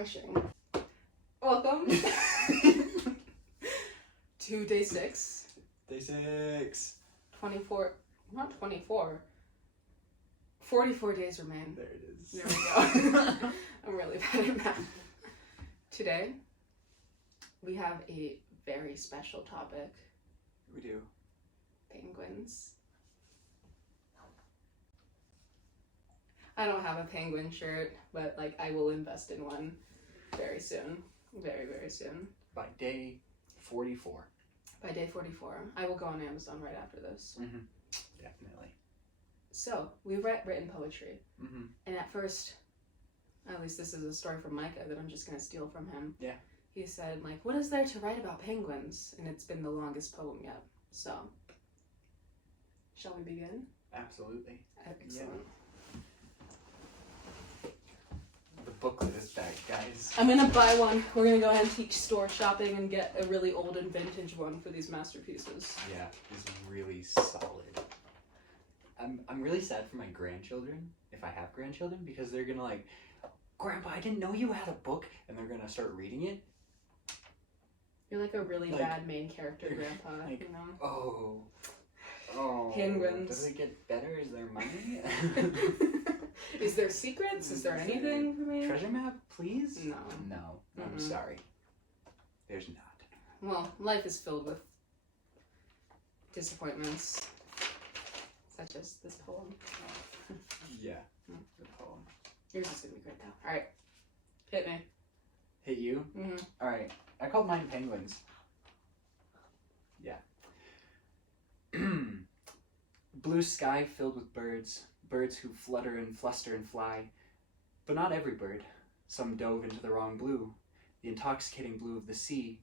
refreshing. Welcome to day 6. Day 6. 24, not 24. 44 days remain. There it is. There we go. I'm really bad at math. Today, we have a very special topic. We do. Penguins. I don't have a penguin shirt, but I will invest in one very soon. Very, very soon. By day 44. By day 44. I will go on Amazon right after this. Mm-hmm. Definitely. So, we've written poetry. Mm-hmm. And at first, at least this is a story from Micah that I'm just going to steal from him. Yeah. He said, what is there to write about penguins? And it's been the longest poem yet. So, shall we begin? Absolutely. Excellent. Yeah. The booklet is back, guys. I'm gonna buy one. We're gonna go ahead and teach store shopping and get a really old and vintage one for these masterpieces. Yeah, it's really solid. I'm really sad for my grandchildren, if I have grandchildren, because they're gonna Grandpa, I didn't know you had a book, and they're gonna start reading it. You're like a really bad main character grandpa, you know? Oh. Penguins. Does it get better? Is there money? Is there secrets? Is there anything for me? Treasure map, please? No. No. I'm sorry. There's not. Well, life is filled with disappointments, such as this poem. Yeah. The poem. Yours is gonna be great though. Alright. Hit me. Hit you? Mm-hmm. Alright. I called mine penguins. Yeah. Blue sky filled with birds. Birds who flutter and fluster and fly. But not every bird. Some dove into the wrong blue. The intoxicating blue of the sea.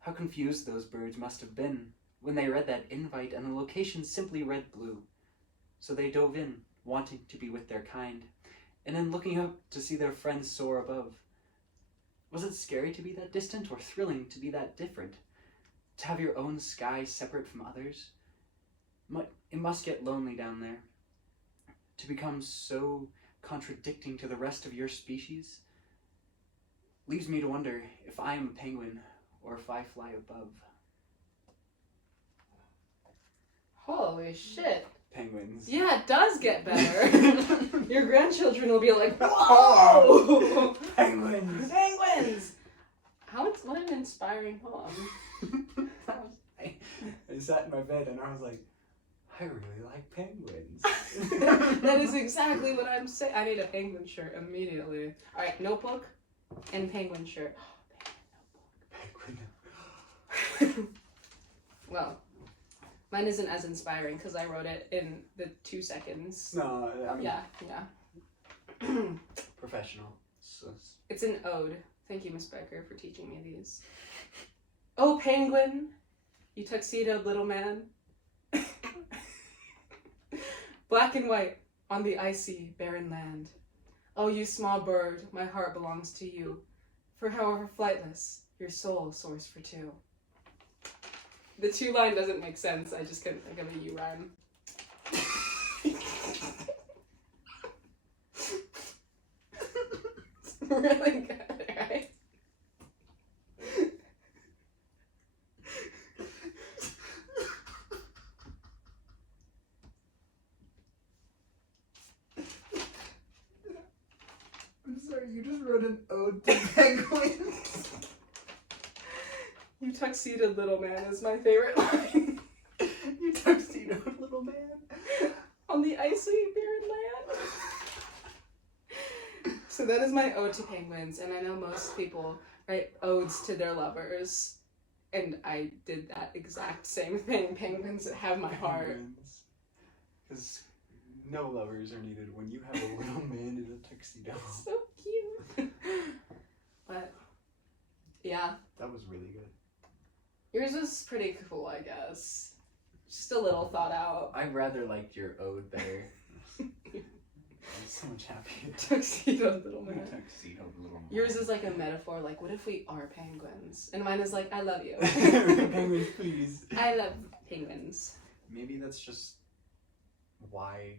How confused those birds must have been when they read that invite and the location simply read blue. So they dove in, wanting to be with their kind, and then looking up to see their friends soar above. Was it scary to be that distant, or thrilling to be that different? To have your own sky separate from others? It must get lonely down there. To become so contradicting to the rest of your species leaves me to wonder if I am a penguin or if I fly above. Holy shit. Penguins. Yeah, it does get better. Your grandchildren will be like, whoa! Penguins! Penguins! What an inspiring poem. I sat in my bed and I was like, I really like penguins. That is exactly what I'm saying. I need a penguin shirt immediately. Alright, notebook and penguin shirt. Penguin. Well, mine isn't as inspiring because I wrote it in the 2 seconds. No, I mean... Yeah. Professional. It's an ode. Thank you, Miss Becker, for teaching me these. Oh, penguin, you tuxedoed little man. Black and white on the icy, barren land. Oh, you small bird, my heart belongs to you. For however flightless, your soul soars for two. The 2-line doesn't make sense. I just couldn't think of a U rhyme. It's really good, right? I'm sorry, you just wrote an ode to penguins. You tuxedoed little man is my favorite line. You tuxedoed little man. On the icy barren land. So that is my ode to penguins, and I know most people write odes to their lovers, and I did that exact same thing. Penguins that have my heart. Because no lovers are needed when you have a little man in a tuxedo. So cute. But yeah, That was really good. yours was pretty cool, I guess. Just a little thought out. I rather liked your ode better. I'm so much happier. Tuxedo little man. Tuxedo little man. Yours is like a metaphor, what if we are penguins? And mine is I love you. Penguins, please. I love penguins. Maybe that's just why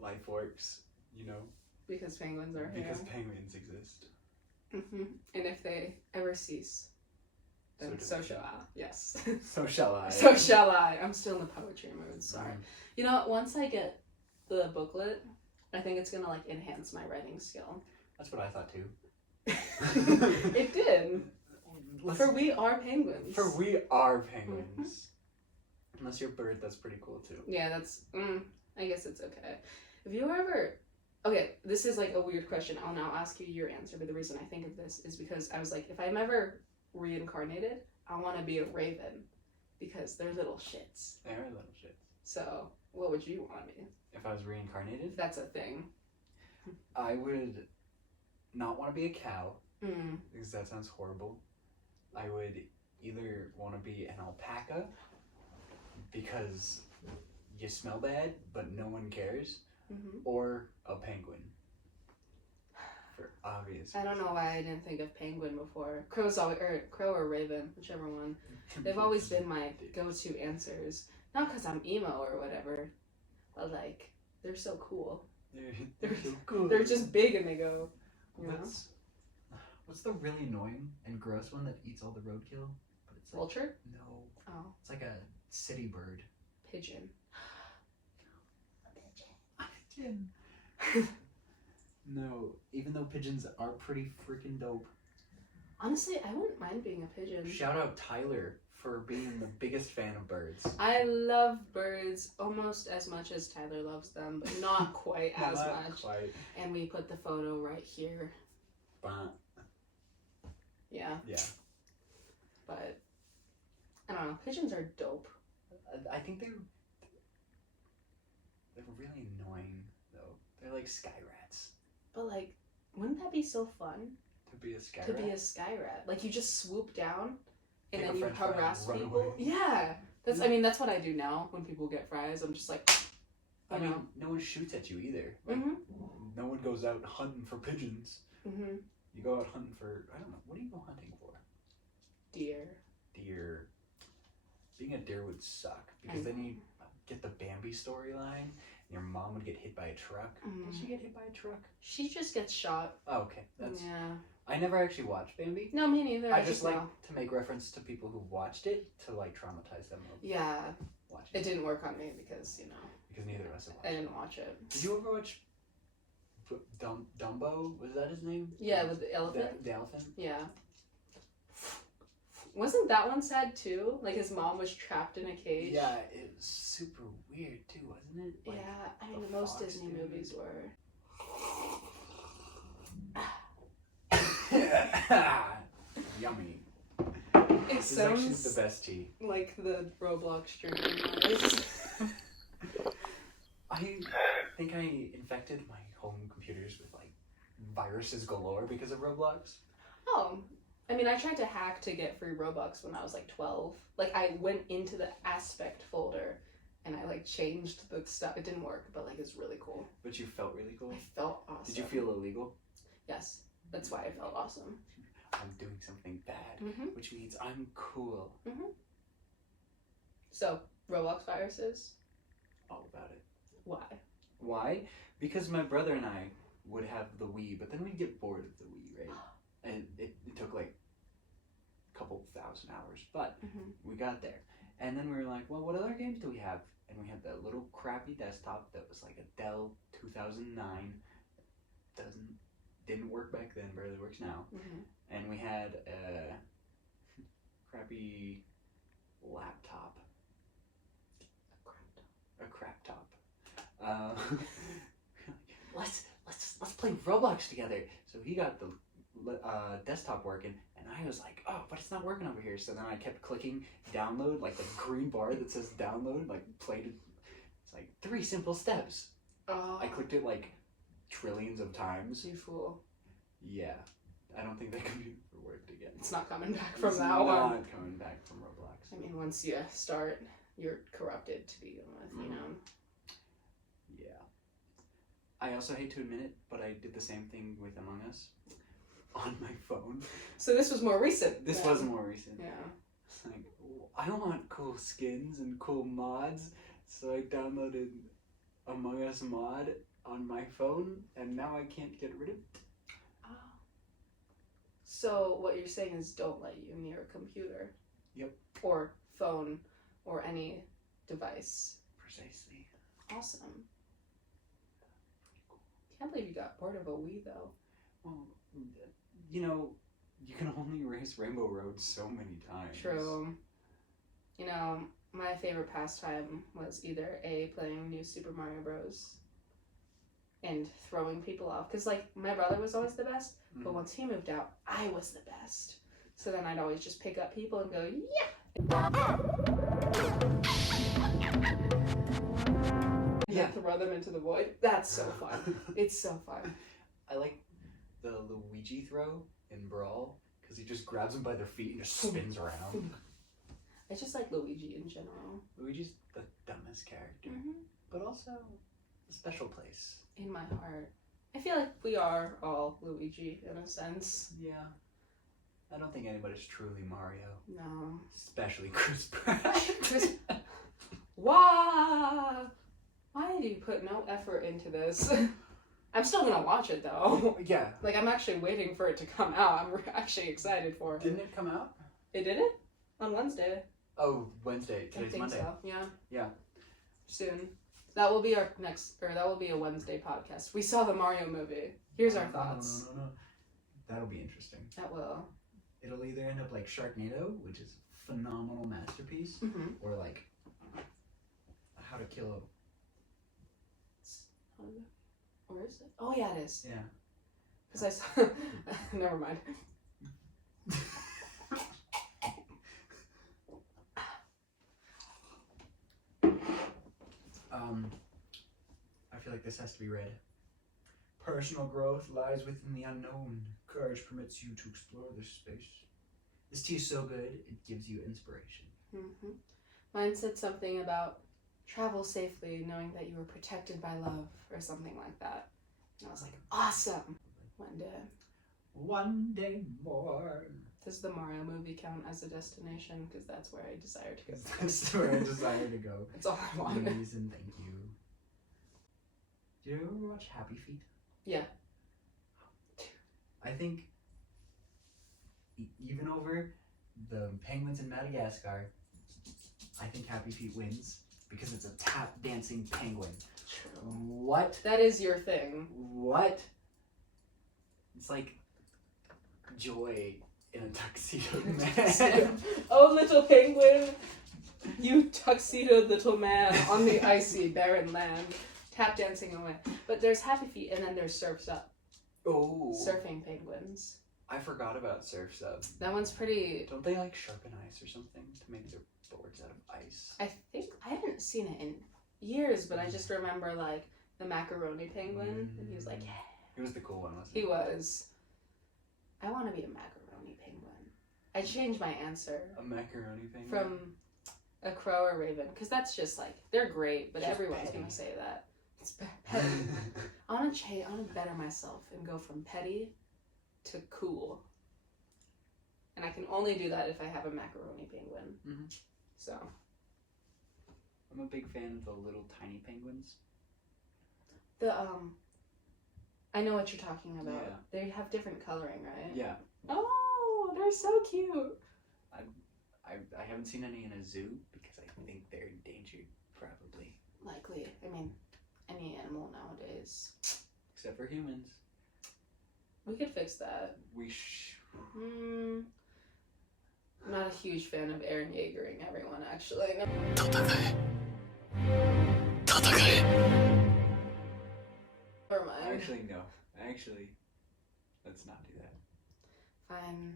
life works, you know? Because penguins are here. Because penguins exist. And if they ever cease, then so shall I. Yes. So shall I. So shall I. I'm still in the poetry mood. Sorry. Mm. You know what? Once I get the booklet, I think it's gonna like enhance my writing skill. That's what I thought too. It did. For we are penguins. For we are penguins. Unless you're a bird, that's pretty cool too. Yeah, that's. I guess it's okay. If you ever. Okay, this is like a weird question. I'll now ask you your answer, but the reason I think of this is because I was like, if I'm ever reincarnated, I want to be a raven because they're little shits. They are little shits. So, what would you want to be? If I was reincarnated, If that's a thing. I would not want to be a cow Mm. because that sounds horrible. I would either want to be an alpaca because you smell bad but no one cares, Mm-hmm. or a penguin. For obvious. I don't know why I didn't think of penguin before. Crow's always, or crow or raven, whichever one. They've always been my go-to answers. Not because I'm emo or whatever, but like they're so cool. They're so cool. They're just big and they go. You know? What's the really annoying and gross one that eats all the roadkill? But it's like, Vulture? no, Oh, it's like a city bird. pigeon. A pigeon. No, even though pigeons are pretty freaking dope. Honestly, I wouldn't mind being a pigeon. Shout out Tyler for being the biggest fan of birds. I love birds almost as much as Tyler loves them, but not quite as Not much. quite. And we put the photo right here. Bah. Yeah, Yeah. but I don't know. Pigeons are dope. I think they're really annoying though. They're like sky rats. But like, wouldn't that be so fun To be a sky to rat. be a sky rat? Like you just swoop down and Take a then you french fry and harass run people. away. Yeah, that's. I mean, that's what I do now when people get fries. I'm just like, I mean, no one shoots at you either. Like, Mhm. no one goes out hunting for pigeons. Mhm. You go out hunting for, I don't know, what do you go hunting for? Deer. Deer. Being a deer would suck because then you get the Bambi storyline. And your mom would get hit by a truck. Did she get hit by a truck? She just gets shot. Oh, okay. That's. Yeah. I never actually watched Bambi. No, me neither. I just like know. to make reference to people who watched it to like traumatize them of Yeah, watching it didn't work on me because because neither of us have watched I it. didn't watch it. Did you ever watch Dumbo? Was that his name? Yeah, with the elephant. The elephant? Yeah. Wasn't that one sad too? Like his mom was trapped in a cage. Yeah, it was super weird too, wasn't it? Like, Yeah, I mean the most fox Disney dude. movies were. Yummy. It This is actually sounds the best tea. like the Roblox drinking noise. I think I infected my home computers with like viruses galore because of Roblox. Oh, I mean, I tried to hack to get free Robux when I was like 12. Like I went into the aspect folder and I like changed the stuff. It didn't work, but like it's really cool. But you felt really cool. I felt awesome. Did you feel illegal? Yes, that's why I felt awesome. I'm doing something bad, Mhm. which means I'm cool. So Roblox viruses. All about it. Why? Why? Because my brother and I would have the Wii, but then we'd get bored of the Wii, right? And it took like a couple thousand hours, but Mhm. we got there. And then we were like, well, what other games do we have? And we had that little crappy desktop that was like a Dell 2009. Didn't work back then, barely works now. Mhm. And we had a crappy laptop. A crap top. Let's play Roblox together. So he got the desktop working, and I was like, oh, but it's not working over here. So then I kept clicking download, like the green bar that says download, like played it. It's like 3 simple steps. Oh, I clicked it like trillions of times. you fool! Yeah, I don't think that computer worked again. It's not coming back from It's now on. not coming back from Roblox. I mean, once you start, you're corrupted to begin with. You know. Yeah. I also hate to admit it, but I did the same thing with Among Us on my phone. So this was more recent. This then. was more recent. Yeah. It's like, I want cool skins and cool mods, so I downloaded Among Us mod on my phone, and now I can't get rid of it. Oh. So what you're saying is don't let you near a computer. Yep. Or phone or any device. Precisely. Awesome. Can't believe you got bored of a Wii though. Well, you know, you can only race Rainbow Road so many times. True. You know, my favorite pastime was either A, playing New Super Mario Bros. And throwing people off. Because, like, my brother was always the best, but once he moved out, I was the best. So then I'd always just pick up people and go, yeah! And throw them into the void. That's so fun. It's so fun. I like the Luigi throw in Brawl, because he just grabs them by their feet and just spins around. I just like Luigi in general. Luigi's the dumbest character, but also a special place. In my heart. I feel like we are all Luigi in a sense. Yeah. I don't think anybody's truly Mario. No. Especially Chris Pratt. Why do you put no effort into this? I'm still gonna watch it though. Yeah. Like, I'm actually waiting for it to come out. I'm actually excited for it. Didn't it come out? It did it? On Wednesday. Oh, Wednesday. I Today's think Monday. so, yeah. Yeah. Soon. That will be our that will be a Wednesday podcast. We saw the Mario movie. Here's our thoughts. No. That'll be interesting. That will. It'll either end up like Sharknado, which is a phenomenal masterpiece, or like How to Kill Where is it? Oh, yeah, it is. Yeah. Because I saw... Never mind. I feel like this has to be read. Personal growth lies within the unknown. Courage permits you to explore this space. This tea is so good, it gives you inspiration. Mine said something about travel safely, knowing that you were protected by love, or something like that. And I was like, awesome! One day more. Does the Mario movie count as a destination? Because that's where I desire to go. That's where I desire to go. That's all I want. Please and thank you. Do you ever watch Happy Feet? Yeah. I think even over the penguins in Madagascar, I think Happy Feet wins because it's a tap dancing penguin. True. What? That is your thing. What? It's like Joy in a tuxedo man. Oh, little penguin, you tuxedoed little man on the icy barren land, tap dancing away. But there's Happy Feet, and then there's Surf's Up. Oh. Surfing penguins. I forgot about Surf's Up. That one's pretty... Don't they like sharpen ice or something to make their boards out of ice? I think... I haven't seen it in years, but I just remember, like, the macaroni penguin. And he was like, yeah. He was the cool one, wasn't he? He was. I want to be a macaroni penguin. I changed my answer. A macaroni penguin? From a crow or raven. Because that's just, like, they're great, but Just everyone's petty. going to say that. It's petty. I want to better myself and go from petty to cool. And I can only do that if I have a macaroni penguin. So. I'm a big fan of the little tiny penguins. I know what you're talking about. Yeah. They have different coloring, right? Yeah. Oh, they're so cute. I haven't seen any in a zoo because I think they're endangered, probably. Likely. I mean, any animal nowadays. Except for humans. We could fix that. I'm not a huge fan of Eren Yeagering everyone, actually. Never mind. Actually, no. Actually, let's not do that. Fine.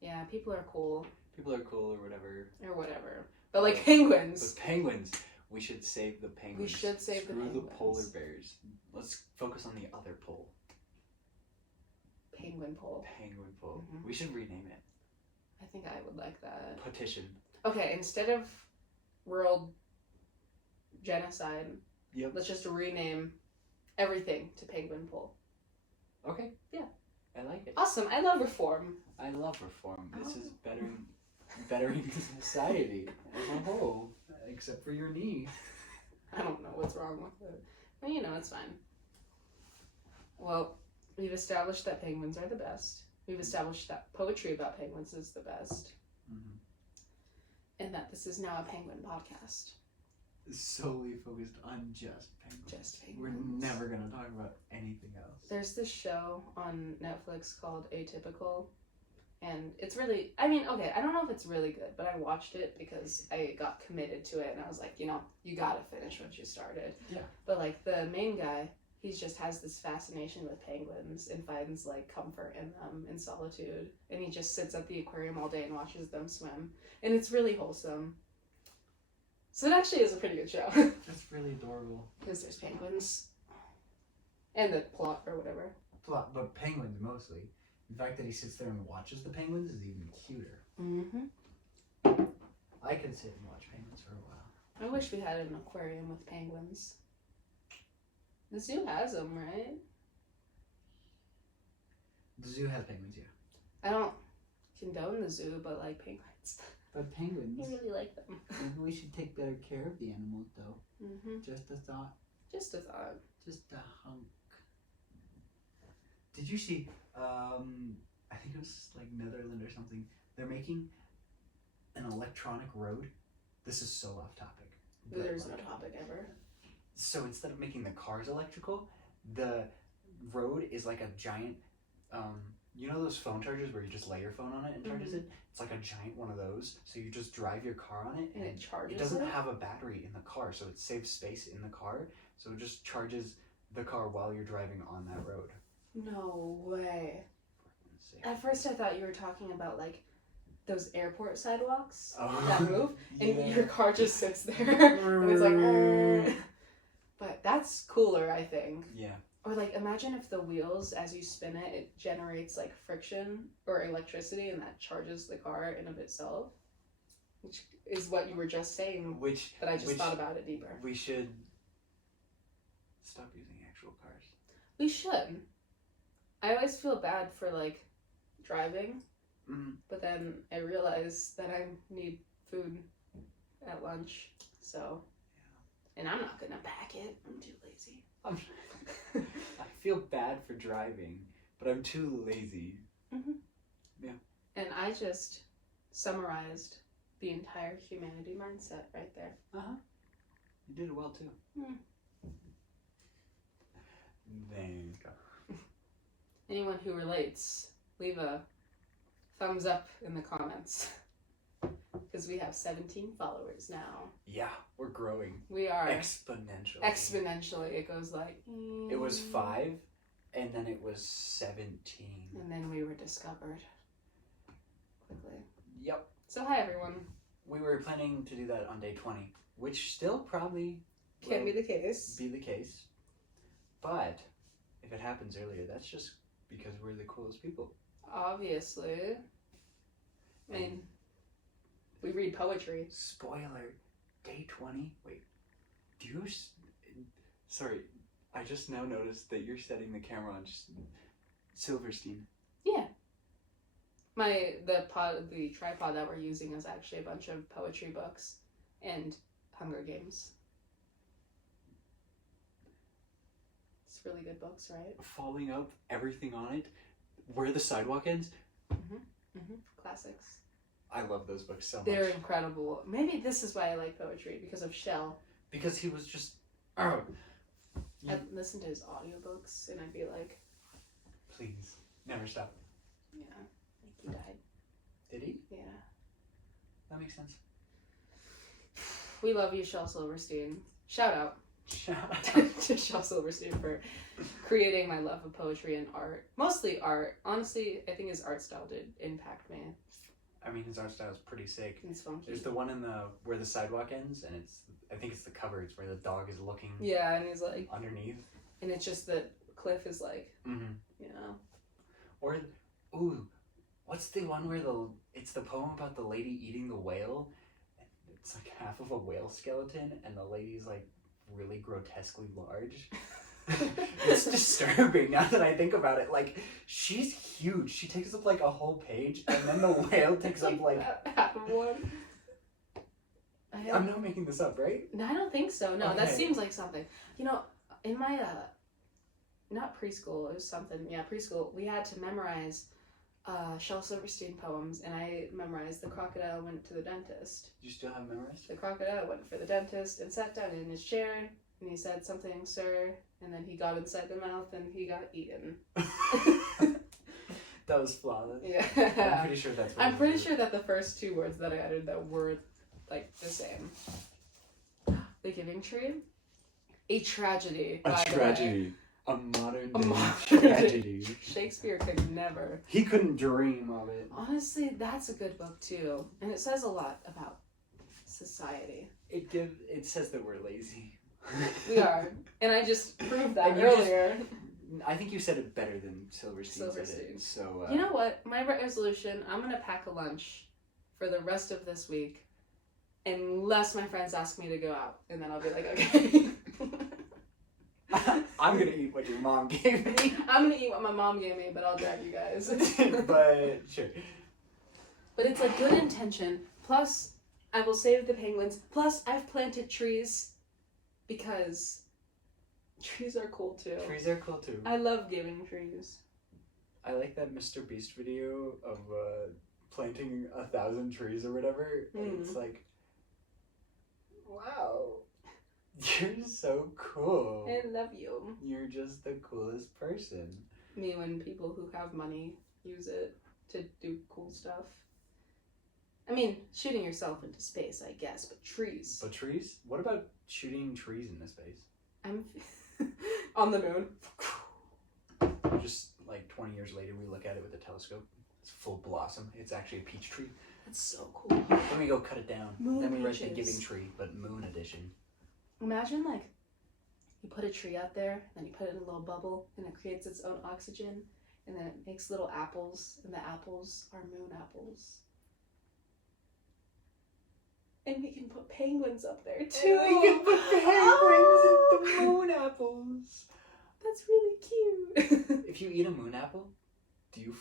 Yeah, people are cool. People are cool or whatever. Or whatever. But like penguins. But penguins. We should save the penguins. We should save the Screw penguins. the polar bears. Let's focus on the other pole. Penguin pole. Penguin pole. We should rename it. I think I would like that. Petition. Okay, instead of world genocide, Yep. let's just rename everything to penguin pole. Okay. Yeah. I like it. Awesome. I love reform. I love reform. This is bettering society as a whole. Except for your knee. I don't know what's wrong with it. But you know, it's fine. Well, we've established that penguins are the best. We've established that poetry about penguins is the best. Mm-hmm. And that this is now a penguin podcast. Solely focused on just penguins. Just We're penguins. never going to talk about anything else. There's this show on Netflix called Atypical. And it's really, I mean, okay, I don't know if it's really good, but I watched it because I got committed to it and I was like, you know, you gotta finish what you started. Yeah. But like the main guy, he just has this fascination with penguins and finds like comfort in them in solitude. And he just sits at the aquarium all day and watches them swim. And it's really wholesome. So it actually is a pretty good show. That's really adorable. Because there's penguins. And the plot or whatever. Plot, but penguins mostly. The fact that he sits there and watches the penguins is even cuter. Mm-hmm. I could sit and watch penguins for a while. I wish we had an aquarium with penguins. The zoo has them, right? The zoo has penguins, yeah. I don't condone the zoo, but like penguins. But penguins, I really like them. maybe we should take better care of the animals, though. Mm-hmm. Just a thought. Just a thought. Just a hunk. Did you see, I think it was like Netherlands or something. They're making an electronic road. This is so off topic. but, There's no like, topic ever. So instead of making the cars electrical, the road is like a giant, you know those phone chargers where you just lay your phone on it and charges it? It's like a giant one of those. So you just drive your car on it And it charges it doesn't it? have a battery in the car, so it saves space in the car. So it just charges the car while you're driving on that road. No way. Let's see. At first I thought you were talking about like those airport sidewalks Oh, that move and yeah. your car just sits there and it's like But that's cooler, I think. Yeah. Or like imagine if the wheels as you spin it, it generates like friction or electricity and that charges the car in of itself. Which is what you were just saying, Which but I just which thought about it deeper. we should stop using actual cars. We should. I always feel bad for like driving, Mm-hmm. but then I realize that I need food at lunch, so. And I'm not gonna pack it. I'm too lazy. I feel bad for driving, but I'm too lazy. And I just summarized the entire humanity mindset right there. You did it well too. Hmm. There you go. Anyone who relates, leave a thumbs up in the comments. Because we have 17 followers now. Yeah, we're growing We are exponentially. exponentially. It goes like. It was 5, and then it was 17. And then we were discovered. Quickly. Yep. So hi everyone. We were planning to do that on day 20, which still probably Can be will the case. be the case. But if it happens earlier, that's just because we're the coolest people. Obviously. I mean, we read poetry. Spoiler, day 20. Wait, do you? Sorry, I just now noticed that you're setting the camera on Silverstein. Yeah. The tripod that we're using is actually a bunch of poetry books and Hunger Games. It's really good books, right? Falling up, everything on it, where the sidewalk ends. Classics. I love those books so much. They're incredible. Maybe this is why I like poetry, because of Shell. Because he was just. Oh, I'd listen to his audiobooks and I'd be like, please, never stop. yeah, like he died. Did he? Yeah. That makes sense. We love you, Shel Silverstein. Shout out Shout out. to Shel Silverstein for creating my love of poetry and art. Mostly art. Honestly, I think his art style did impact me. I mean, his art style is pretty sick. It's funky. There's the one in the where the sidewalk ends, and I think it's the cover. It's where the dog is looking Yeah, and he's like, underneath. and it's just that Cliff is like, Mm-hmm. you know. Or, ooh, what's the one where it's the poem about the lady eating the whale? It's like half of a whale skeleton, and the lady's like really grotesquely large. It's disturbing now that I think about it. Like, she's huge. She takes up like a whole page, and then the whale takes up like. half of one. I'm not making this up, right? No, I don't think so. No, that Okay. seems like something. You know, in my not preschool, it was something, yeah, preschool, we had to memorize Shel Silverstein poems, and I memorized The Crocodile Went to the Dentist. Do you still have memorized? The crocodile went for the dentist and sat down in his chair, and he said something, sir, and then he got inside the mouth and he got eaten. That was flawless. Yeah. I'm pretty sure that's what I'm it pretty was. sure that the first 2 words that I uttered that were, like, the same. The Giving Tree? A tragedy. A by the way. tragedy. A modern day modern tragedy. Shakespeare could never. He couldn't dream of it. Honestly, that's a good book too, and it says a lot about society. It says that we're lazy. We are, and I just proved that And you just- earlier. I think you said it better than Silverstein said Silverstein. it. So You know what? My resolution: I'm gonna pack a lunch for the rest of this week, unless my friends ask me to go out, and then I'll be like, okay. I'm gonna eat what your mom gave me. I'm gonna eat what my mom gave me, but I'll drag you guys. But sure. But it's a good intention. Plus, I will save the penguins. Plus, I've planted trees because trees are cool too. Trees are cool too. I love giving trees. I like that Mr. Beast video of planting 1,000 trees or whatever. And it's like, wow, you're so cool. I love you. You're just the coolest person. Me when people who have money use it to do cool stuff. I mean, shooting yourself into space, I guess, but trees. But trees? What about shooting trees into space? I'm on the moon. Just like 20 years later, we look at it with a telescope. It's full blossom. It's actually a peach tree. That's so cool. Then we go cut it down. Moon Then we write the peaches. Giving Tree, but Moon Edition. Imagine, like, you put a tree out there, then you put it in a little bubble, and it creates its own oxygen, and then it makes little apples, and the apples are moon apples. And we can put penguins up there, too! We can put Oh! penguins in the moon apples. That's really cute! If you eat a moon apple, do you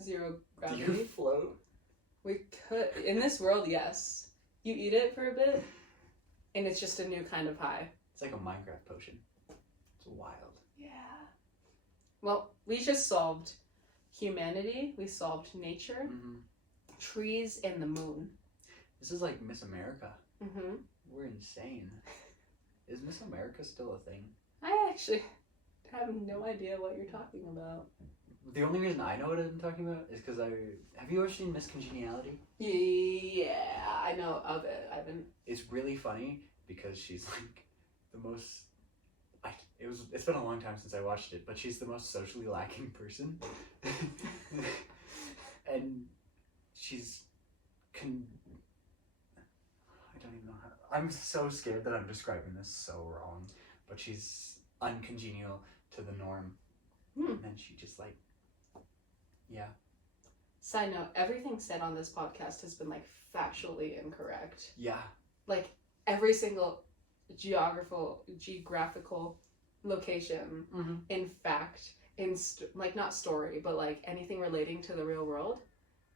Zero do you gravity. float? We could, in this world, yes. You eat it for a bit, and it's just a new kind of high. It's like a Minecraft potion. It's wild. Yeah. Well, we just solved humanity, we solved nature, Mm-hmm. trees, and the moon. This is like Miss America. Mm-hmm. We're insane. Is Miss America still a thing? I actually have no idea what you're talking about. The only reason I know what I'm talking about is because have you ever seen Miss Congeniality? Yeah, I know of it. I haven't. It's really funny because she's like the most. It's been a long time since I watched it, but she's the most socially lacking person, and she's I don't even know how. I'm so scared that I'm describing this so wrong, but she's uncongenial to the norm, and then she just like, yeah. Side note: everything said on this podcast has been like factually incorrect. Yeah. Like every single geographical location, Mm-hmm. in fact, like not story, but like anything relating to the real world,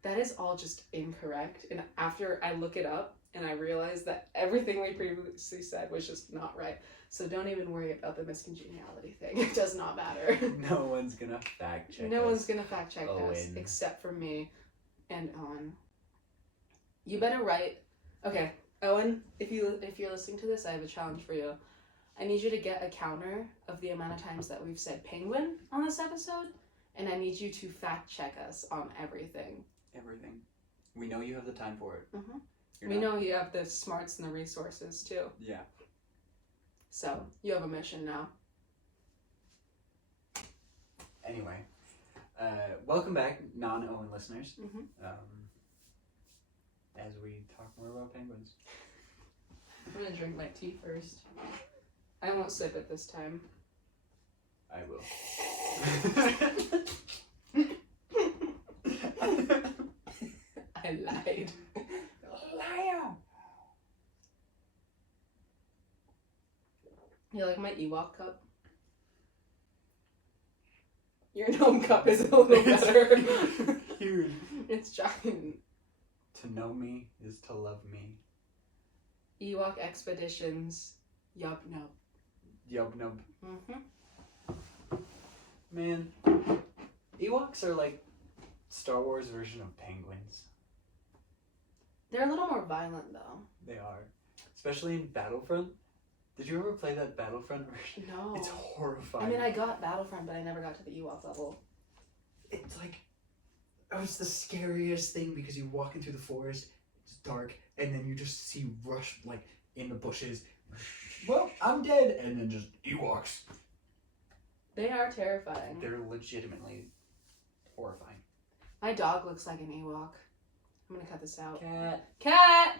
that is all just incorrect. And after I look it up and I realize that everything we previously said was just not right. So don't even worry about the miscongeniality thing. It does not matter. No one's gonna fact check. No us. one's gonna fact check us Owen. except for me and Owen. You better write. Okay, Owen, if you're listening to this, I have a challenge for you. I need you to get a counter of the amount of times that we've said penguin on this episode, and I need you to fact check us on everything. Everything. We know you have the time for it. Mhm. You're We not- know you have the smarts and the resources too. Yeah. So you have a mission now. Anyway, welcome back, non-Owen listeners. Mhm. As we talk more about penguins. I'm gonna drink my tea first. I won't sip it this time. I will. I lied. Liar. You like my Ewok cup? Your gnome cup is a little better. Huge. It's giant. To know me is to love me. Ewok Expeditions. Yup, no. Yub nub. Mm-hmm. Man, Ewoks are like Star Wars version of penguins. They're a little more violent though. They are. Especially in Battlefront. Did you ever play that Battlefront version? No. It's horrifying. I mean, I got Battlefront, but I never got to the Ewok level. It's like, oh, it's the scariest thing because you're walking through the forest, it's dark, and then you just see Rush like in the bushes. Well, I'm dead, and then just Ewoks. They are terrifying. They're legitimately horrifying. My dog looks like an Ewok. I'm gonna cut this out. Cat. Cat!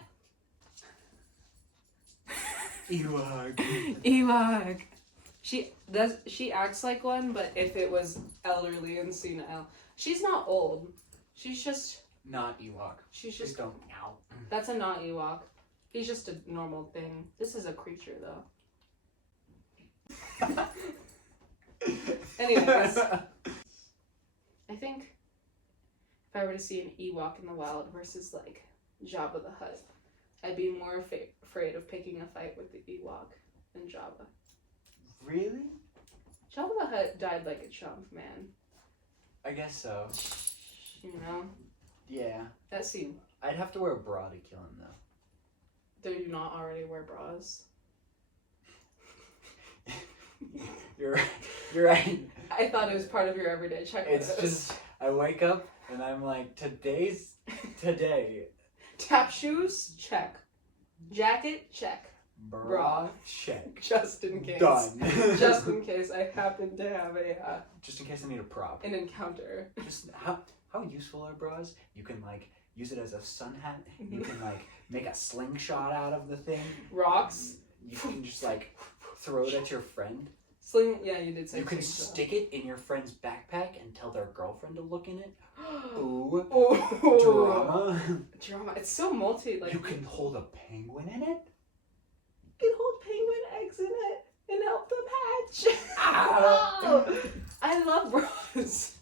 Ewok. Ewok. She acts like one, but if it was elderly and senile. She's not old. She's just Not Ewok. she's Just just don't meow. that's a not Ewok. He's just a normal thing. This is a creature though. Anyways. I think if I were to see an Ewok in the wild versus like Jabba the Hutt, I'd be more afraid of picking a fight with the Ewok than Jabba. Really? Jabba the Hutt died like a chump, man. I guess so. You know? Yeah. That seemed. I'd have to wear a bra to kill him though. Do you not already wear bras? You're right. I thought it was part of your everyday checklist. It's just I wake up and I'm like, today. Tap shoes? Check. Jacket? Check. Bra check. Just in case. Done. Just in case I happen to have a Just in case I need a prop. an encounter. Just how useful are bras? You can like use it as a sun hat. You can like make a slingshot out of the thing. Rocks. You can just like throw it at your friend. Sling. Yeah, you did say. You can slingshot. stick it in your friend's backpack and tell their girlfriend to look in it. Ooh, Oh, drama. drama. It's so multi. Like You can hold a penguin in it. you can hold penguin eggs in it and help them hatch. Ow. Oh, I love bras.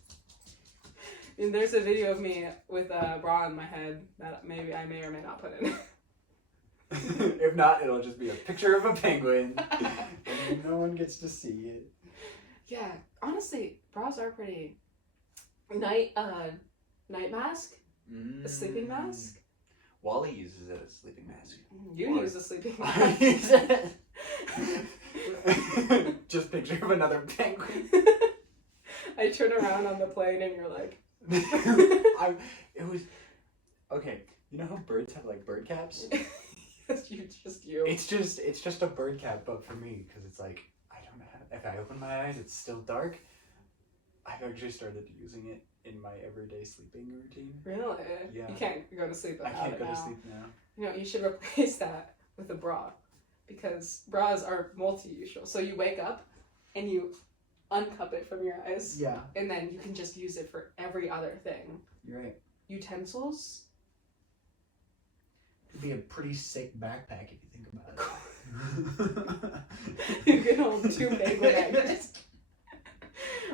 And there's a video of me with a bra in my head that maybe I may or may not put in. If not, it'll just be a picture of a penguin, and no one gets to see it. Yeah, honestly, bras are pretty. Night mask, a sleeping mask. Wally uses it as a sleeping mask. You Or- use a sleeping I mask. use it. Just picture of another penguin. I turn around on the plane and you're like, It was okay. You know how birds have like bird caps? yes, you. It's just a bird cap, but for me, because it's like I don't know. If I open my eyes, it's still dark. I've actually started using it in my everyday sleeping routine. Really? Yeah. You can't go to sleep I without can't it go now. to sleep now. You know, you should replace that with a bra because bras are multi-usual. So you wake up and you uncup it from your eyes, Yeah, and then you can just use it for every other thing. you're right. Utensils. It'd be a pretty sick backpack if you think about it. You can hold 2 penguin eggs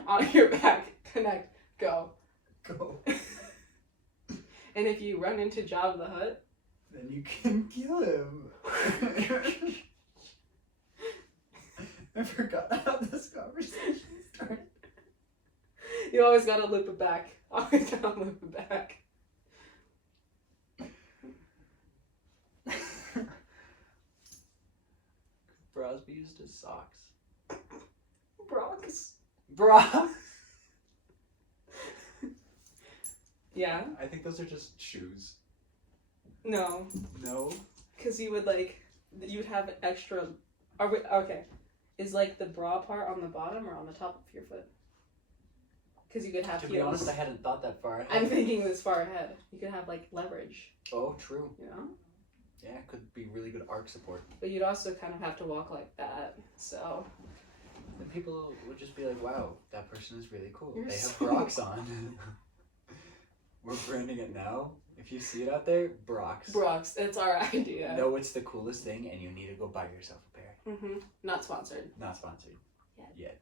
on your back. Connect. Go. Go. And if you run into Jabba the Hutt, Then you can kill him. I forgot how this conversation started. you always gotta loop it back. Always gotta loop it back. Bras be used as socks. Brox. Bra. Yeah. I think those are just shoes. No. No. Because you would you'd have extra. Okay. Is like the bra part on the bottom or on the top of your foot? Because you could have To heels. be honest, I hadn't thought that far ahead. I'm thinking this far ahead. You could have like leverage, Oh, true. you know? Yeah, it could be really good arc support. But you'd also kind of have to walk like that. So. Then people would just be like, wow, that person is really cool. You're They have so- Brocs on. We're branding it now. If you see it out there, Brocs. Brox, it's our idea. Know it's the coolest thing, and you need to go buy yourself a pair. Not sponsored. Not sponsored. Yet. Yet.